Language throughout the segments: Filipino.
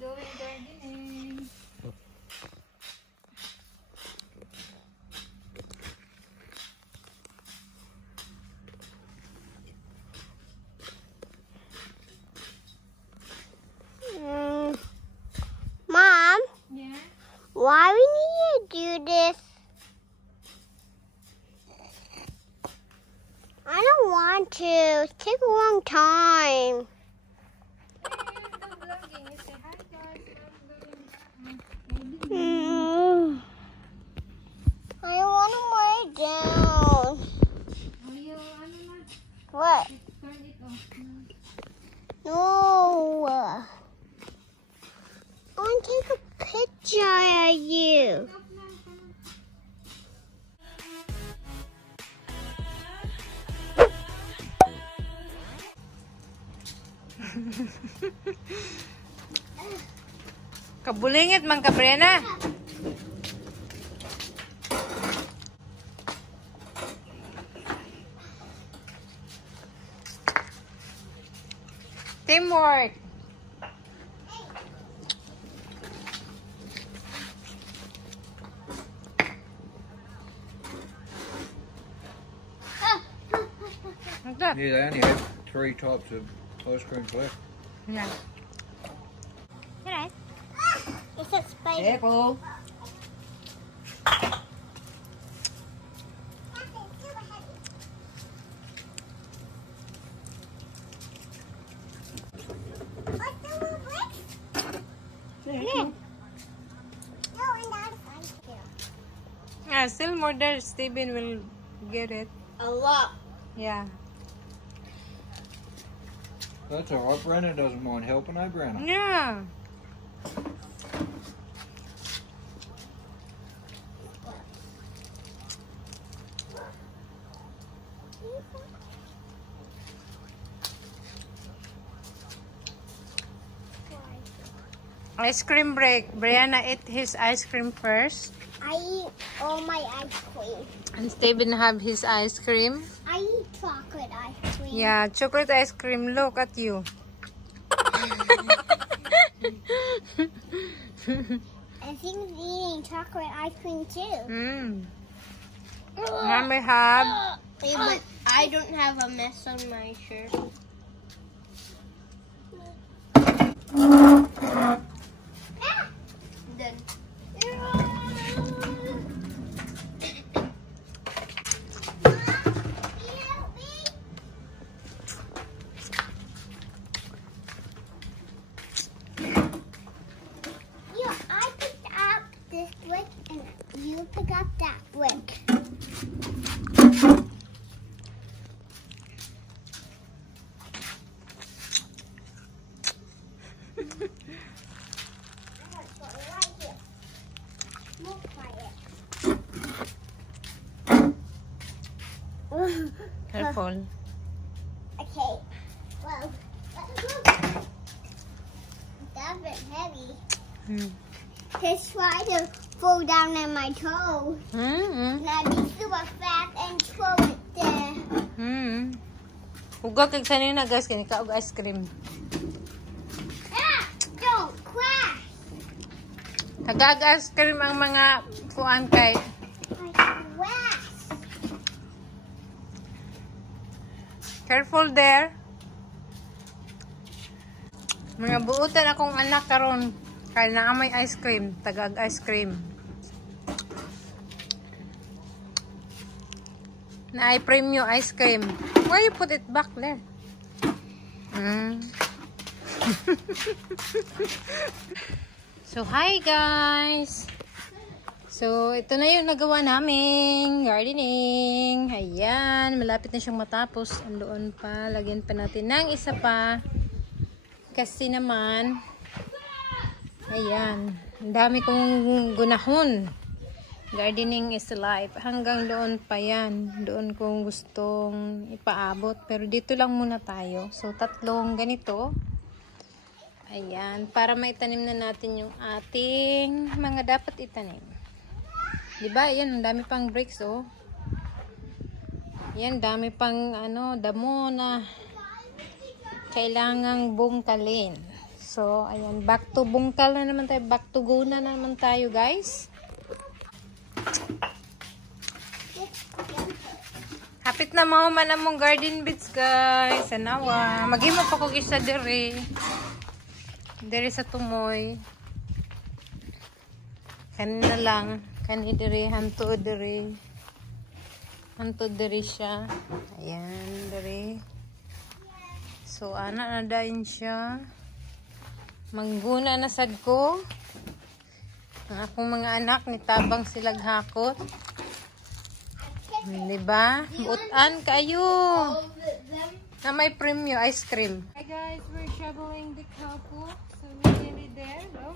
doing gardening. Mom? Yeah? Why we need to do this? I don't want to. It takes a long time. I want to lay down. What? Turn it off. No. I want to take a picture of you. Kabulingit man ka, Brenna. Teamwork. What's that? Yeah, they only have 3 types of ice creams left. Yeah. Alright. It's a spider. Careful. Yeah, still more there. Steven will get it. A lot. Yeah. That's alright, Brenna doesn't mind helping, eh, Brenna? Yeah. Ice cream break. Brianna ate his ice cream first. I eat all my ice cream. And Steven have his ice cream. I eat chocolate ice cream. Yeah, chocolate ice cream. Look at you. I think he's eating chocolate ice cream too. Mommy have. Yeah, but I don't have a mess on my shirt. Done. I picked up this brick and you pick up that brick. Careful. Okay. Well, that's a bit heavy. Just try to fall down on my toe. Now be super fast and throw it there. Huwag kag sanina guys, kani ka og ice cream. Ah! Don't crash! Tagag ice cream ang mga kuan kay. Crash! Careful there. Mga buutan akong anak karon kay naa may ice cream, tagag ice cream. Na I premium ice cream. Why you put it back there? So hi guys. So ito na yung nagawa namin gardening. Ayan, malapit na siyang matapos. Ang doon pa, lagyan pa natin ng isa pa. Kasi naman, ayan, ang dami kong gunahon. Gardening is life. Hanggang doon pa yan. Doon kong gustong ipaabot. Pero dito lang muna tayo. So, 3 ganito. Ayan. Para maitanim na natin yung ating mga dapat itanim. Diba? Ayan. Ang dami pang bricks, oh. Ayan. Dami pang, damo na kailangang bungkalin. So, ayan. Back to bungkal na naman tayo. Back to go na naman tayo, guys. Hapit na mo man among garden beds, guys. Anawa. Maghimo pa kong isa diri. Diri sa tumoy. Kanina lang. Kani diri. Hanto diri. Hanto diri siya. Ayan. Diri. So, anak na dahin siya. Mangguna na sad ko. Ang akong mga anak, nitabang silag hakot. Diba? Buutan kayo. Na may premium ice cream. Hi guys, we're shoveling the cow. So, we're nearly there, no?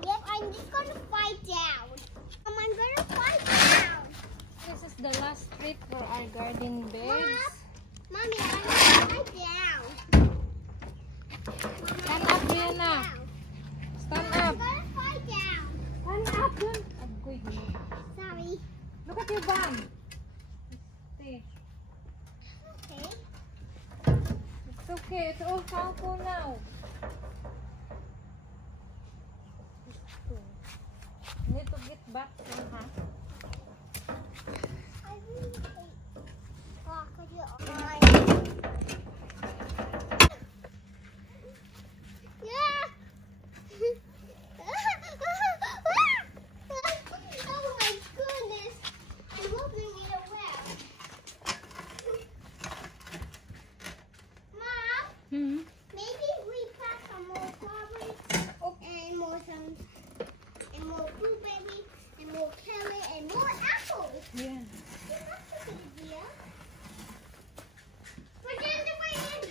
Yep, I'm just gonna fight down. I'm gonna fight down. This is the last trip for our garden beds. Mommy, I'm gonna fight down. Stand up, Brianna. Stand up. I'm gonna fight down. Stand up, dun. Agoy. Sorry. Look at your bum. See. Okay. It's okay. It's all cow now. You need to get back somehow. I really hate crocodile. Yeah. Oh my goodness. I'm hoping it well. Mom, maybe we pack some more strawberries and more blueberries and more carrot and more apples. Yeah. That's a good idea. Put it in the wind.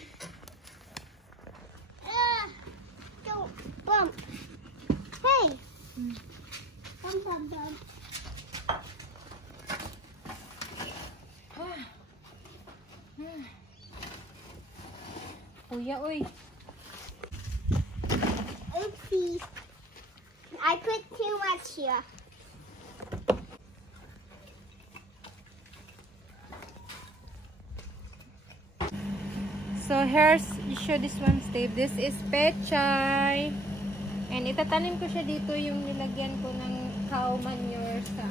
Don't bump. Hey. Bump. Kuya, oy. Oopsie. I put too much here. So here's, you show this one, Steve. This is Petchay. And itatanim ko siya dito yung nilagyan ko ng cow manure sa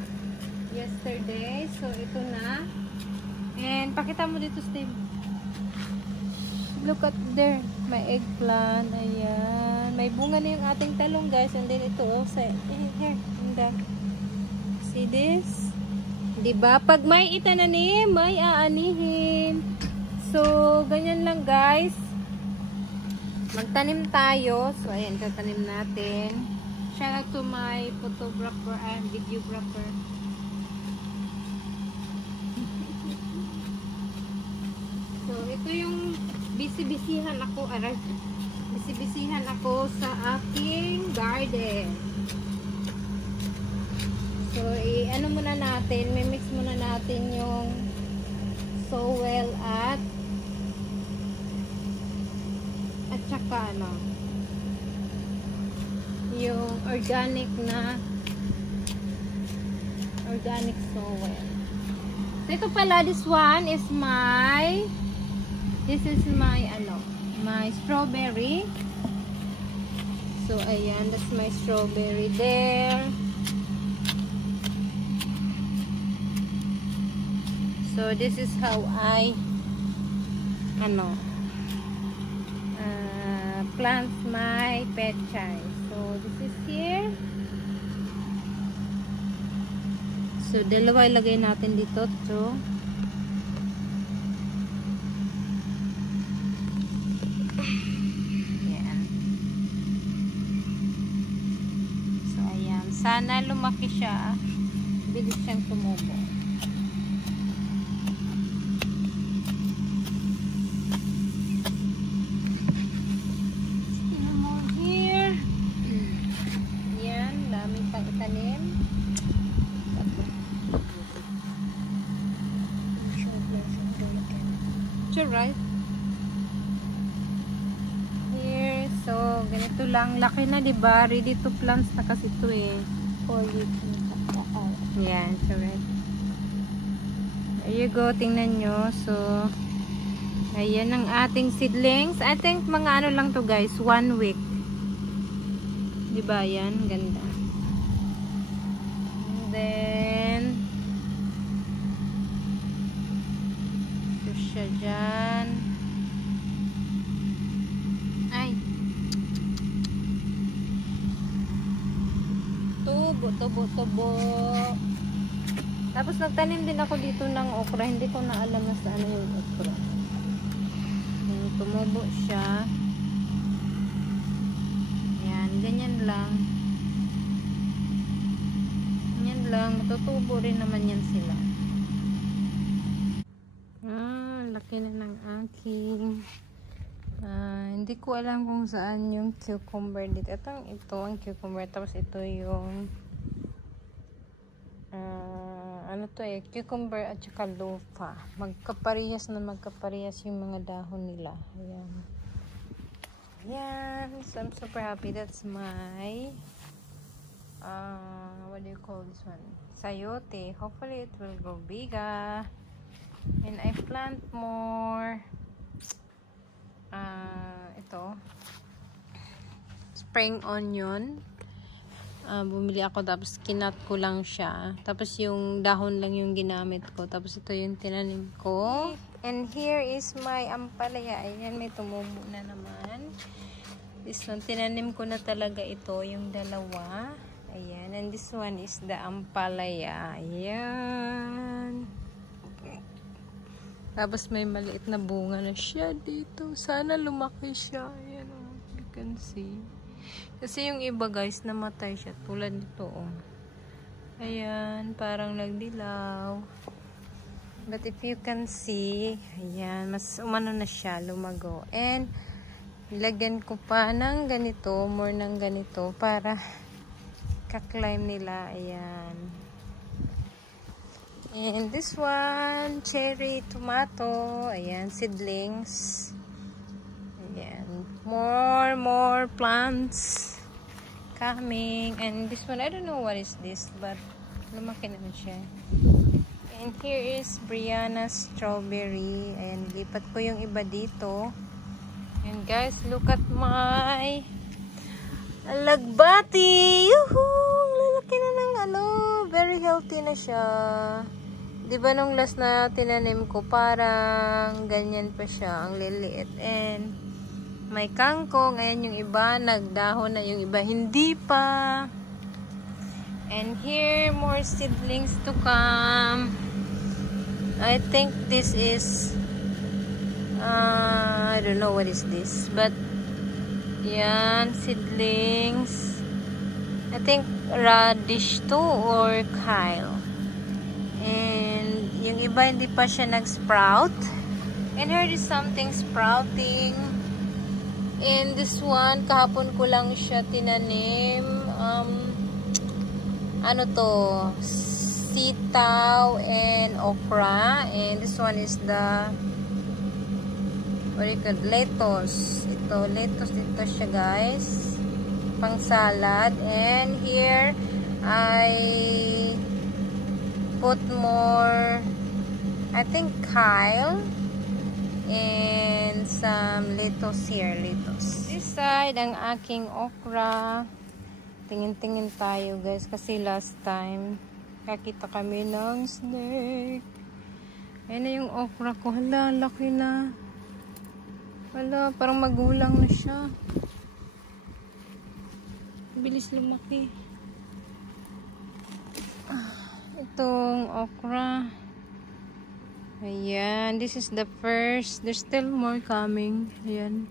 yesterday. So ito na. And pakita mo dito, Steve. Look at there. May eggplant. Ayan. May bunga na yung ating talong, guys. And then ito, oh, sa, here. See this? Diba? Pag may itananim, may aanihin. So, ganyan lang, guys. Magtanim tayo. So, ayan, tatanim natin. Shout out to my photographer and videographer. So, ito yung bisibisihan ako. Bisibisihan ako sa aking garden. So, ano muna natin, mimix muna natin yung soil at saka ano, yung organic soil. So, ito pala, this one is my strawberry. So, ayan, that's my strawberry there. So, this is how I plant my petchay. So, this is here. So, dalawa ilagay natin dito. So, ayan. So, ayan. Sana lumaki siya. Bilis siyang tumubo. Right here, so ganito lang, laki na, diba? Ready to plant na kasi ito eh. Yan, so right there you go, tingnan nyo. So Ayan ang ating seedlings. I think mga ano lang to guys, 1 week. Diba yan? Ganda. And then, ito siya dyan. Ay. Tubo. Tapos nagtanim din ako dito ng okra. Hindi ko na alam na saan yung okra. Tumubo siya. Yan, ganyan lang. Ganyan lang. Matutubo rin naman yan sila. Laki na ng aking. Hindi ko alam kung saan yung cucumber dito. Ito ang cucumber. Tapos ito yung ano to cucumber at saka lofa. Magkaparehas yung mga dahon nila. Ayan. Ayan. So, I'm super happy. That's my what do you call this one? Sayote. Hopefully, it will go bigger. And I plant more ito spring onion. Bumili ako tapos kinat ko lang siya. Tapos yung dahon lang yung ginamit ko. Tapos ito yung tinanim ko. And here is my ampalaya. Ayan, may tumubo na naman. This one, tinanim ko na talaga ito, yung dalawa. Ayan, and this one is the ampalaya. Ayan. Tapos may maliit na bunga na siya dito. Sana lumaki siya. Ayan, you can see. Kasi yung iba guys, namatay siya. Tulad nito, oh. Ayan, parang nagdilaw. But if you can see, ayan, mas umano na siya, lumago. And, nilagyan ko pa ng ganito, more ng ganito, para ka-climb nila. Ayan. And this one, cherry tomato. Ayan, seedlings. Ayan, more plants coming. And this one, I don't know what is this, but lumaki naman siya. And here is Brianna strawberry. Ayan, lipat ko yung iba dito. And guys, look at my alagbati. Yuhuu! Lalaki na ng ano. Very healthy na siya. Diba nung last na tinanim ko, parang ganyan pa siya. Ang liliit. And may kangkong. Ayan yung iba. Nagdahon na yung iba. Hindi pa. And here, more seedlings to come. I think this is I don't know what is this. But yan, seedlings. I think radish to or kale. And yung iba hindi pa siya nag-sprout. And here is something sprouting. And this one, kahapon ko lang siya tinanim. Ano to? Sitaw and okra. And this one is the what do you call it? Lettuce. Ito, lettuce dito siya guys. Pang salad. And here, I put more, I think kale. And some lettuce here, lettuce. This side, ang aking okra. Tingin-tingin tayo guys, kasi last time, kakita kami ng snake. Ayan na yung okra ko. Hala, laki na. Hala, parang magulang na siya. Bilis lumaki. Itong okra. Ayan, this is the first. There's still more coming. Ayan.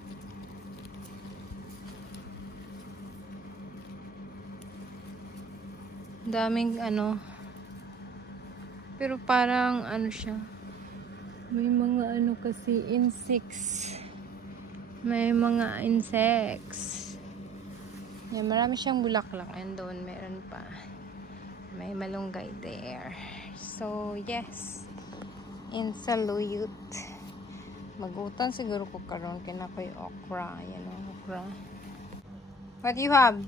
Daming ano. Pero parang ano siya. May mga ano kasi insects. May mga insects. Ayan, marami siyang bulaklak. And doon meron pa. May malunggay there. So, yes. In saluyot. Magutan siguro ko karon kina ko yung okra. Ayan o, okra. What do you have?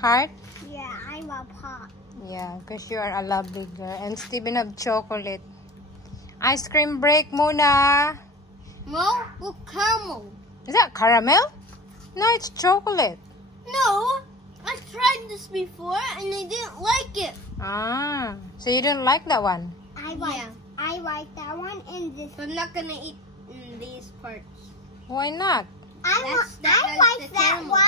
Heart? Yeah, I'm a pot. Yeah, because you are a lovely girl. And Steven have chocolate. Ice cream break muna. No, with caramel. Is that caramel? No, it's chocolate. No, I tried this before and I didn't like it. Ah, so you don't like that one? I like that one and this. I'm not gonna eat these parts. Why not? I like that one.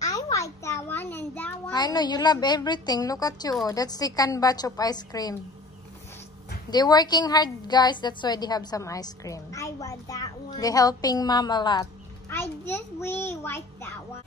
I like that one and that one. I know you love everything. Look at you. Oh, that's the second batch of ice cream. They're working hard, guys. That's why they have some ice cream. I want that one. They're helping mom a lot. I just really like that one.